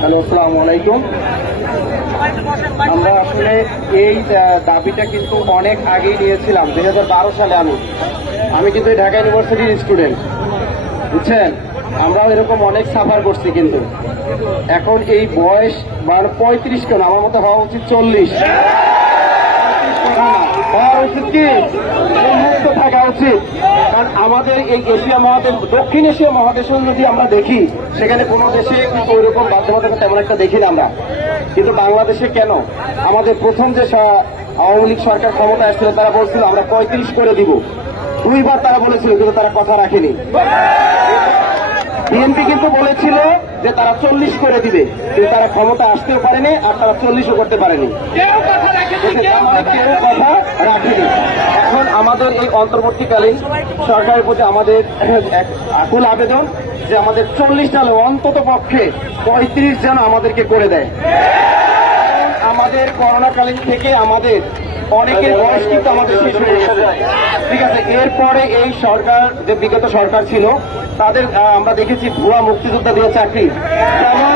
Hello, আসসালামু আলাইকুম। আমরা আসলে এই দাবিটা কিন্তু অনেক আগেই নিয়েছিলাম, দুই হাজার বারো সালে আমি। আমি কিন্তু ঢাকা ইউনিভার্সিটির স্টুডেন্ট, বুঝছেন? আমরাও এরকম অনেক সাফার করছি কিন্তু। এখন এই বয়স মানে পঁয়ত্রিশ কেন? আমার মতো হওয়া উচিত চল্লিশ। হওয়া উচিত কি? মুক্ত থাকা উচিত। কারণ আমাদের এই এশিয়া মহাদেশ দক্ষিণ এশিয়া মহাদেশে যদি আমরা দেখি সেখানে কোনো দেশে কিন্তু ওইরকম বাধ্যবাধকতা তেমন একটা দেখি না আমরা। কিন্তু বাংলাদেশে কেন? আমাদের প্রথম যে আওয়ামী লীগ সরকার ক্ষমতা আসছিল তারা বলছিল আমরা পঁয়ত্রিশ করে দিব। দুইবার তারা বলেছিল কিন্তু তারা কথা রাখেনি। বিএনপি কিন্তু বলেছিল যে তারা চল্লিশ করে দিবে কিন্তু তারা ক্ষমতা আসতেও পারেনি আর তারা চল্লিশও করতে পারেনি। কেউ কথা রাখেনি। আমাদের এই অন্তর্বর্তীকালীন সরকারের প্রতি আমাদের এক আকুল আবেদন যে আমাদের চল্লিশ সালে অন্তত পক্ষে পঁয়ত্রিশ যেন আমাদেরকে করে দেয়। আমাদের করোনাকালীন থেকে আমাদের অনেকের বয়স কিন্তু আমাদের শেষ হয়ে গেছে। ঠিক আছে, এরপরে এই সরকার, যে বিগত সরকার ছিল, তাদের আমরা দেখেছি ভুয়া মুক্তিযোদ্ধা দিয়ে চাকরি। যেমন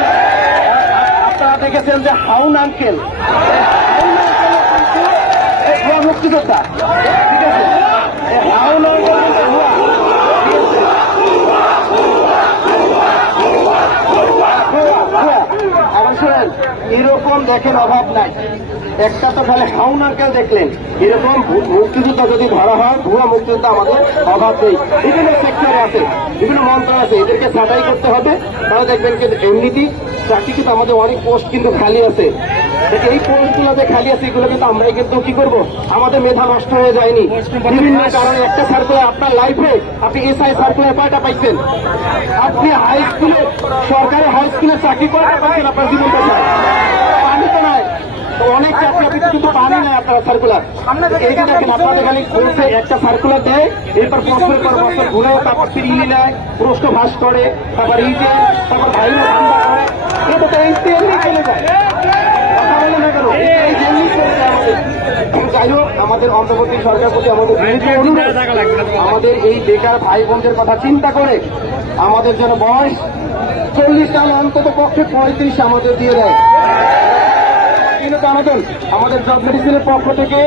আপনারা দেখেছেন যে হাউন আঙ্কেল ভুয়া মুক্তিযোদ্ধা। ঠিক আছে। এরকম দেখেন অভাব নাই। একটা তো খালি হাউন আঙ্কেল দেখলেন। এরকম মুক্তিযোদ্ধা যদি ধরা হয়, ভুয়া মুক্তিযোদ্ধা আমাদের অভাব নেই। বিভিন্ন সেক্টরে আছে, বিভিন্ন মন্ত্র আছে, এদেরকে ছাঁটাই করতে হবে। তাহলে দেখবেন কিন্তু এমনিতেই চাকরি কিন্তু আমাদের অনেক পোস্ট কিন্তু খালি আছে। এই পোস্টগুলো যে খালি আছে, এগুলো কিন্তু আমরাই কিন্তু কি করব? আমাদের মেধা নষ্ট হয়ে যায়নি। বিভিন্ন কারণে একটা সার্কুলার আপনার লাইফে আপনি এসআই সার্কুলার কয়টা পাইছেন? আপনি হাই স্কুলে সরকারি হাই স্কুলে চাকরি কয়টা পাইছেন আপনার জীবনটা তো অনেক চাকরি কিন্তু পানি নাই আপনার সার্কুলার এই যে দেখেন আপনাদের খালি বলছে একটা সার্কুলার দেয় এরপর বছরের পর বছর ঘুরে তারপর ফিরিয়ে নেয় প্রশ্ন ভাস করে তারপর এই তারপর ভাইও ঠান্ডা করে এটা তো এই তেমনি চলে যায়। কথা বলে না কেন? এই তেমনি চলে যায় আমাদের। যাই হোক আমাদের অন্তর্বর্তী সরকার প্রতি আমাদের আমাদের এই বেকার ভাই বোনদের কথা চিন্তা করে আমাদের জন্য বয়স চল্লিশ সাল অন্তত পক্ষে পঁয়ত্রিশ আমাদের দিয়ে দেয়। কিন্তু জানাবেন আমাদের জব মেডিসিনের পক্ষ থেকে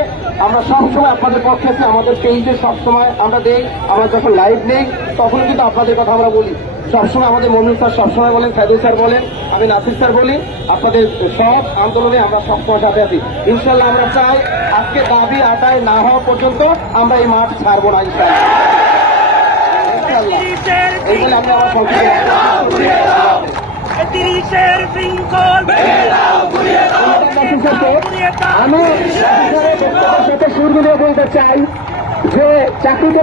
আমরা সবসময় আপনাদের পক্ষে আছি। আমাদের পেজে সবসময় আমরা দেই। আমরা যখন লাইভ নেই তখন কিন্তু আপনাদের কথা আমরা বলি। সবসময় আমাদের মমিন স্যার সবসময় বলেন সাইদুল স্যার বলেন, আমি নাসির স্যার বলি, আপনাদের সব আন্দোলনে আমরা সবসময় সাথে আছি। ইনশাল্লাহ আমরা চাই আজকে দাবি আদায় না হওয়া পর্যন্ত আমরা এই মাঠ ছাড়বো না ইনশাল্লাহ এই বলে আমরা তিরিশের আমি সাথে সুর মিলিয়ে বলতে চাই যে চাকরিতে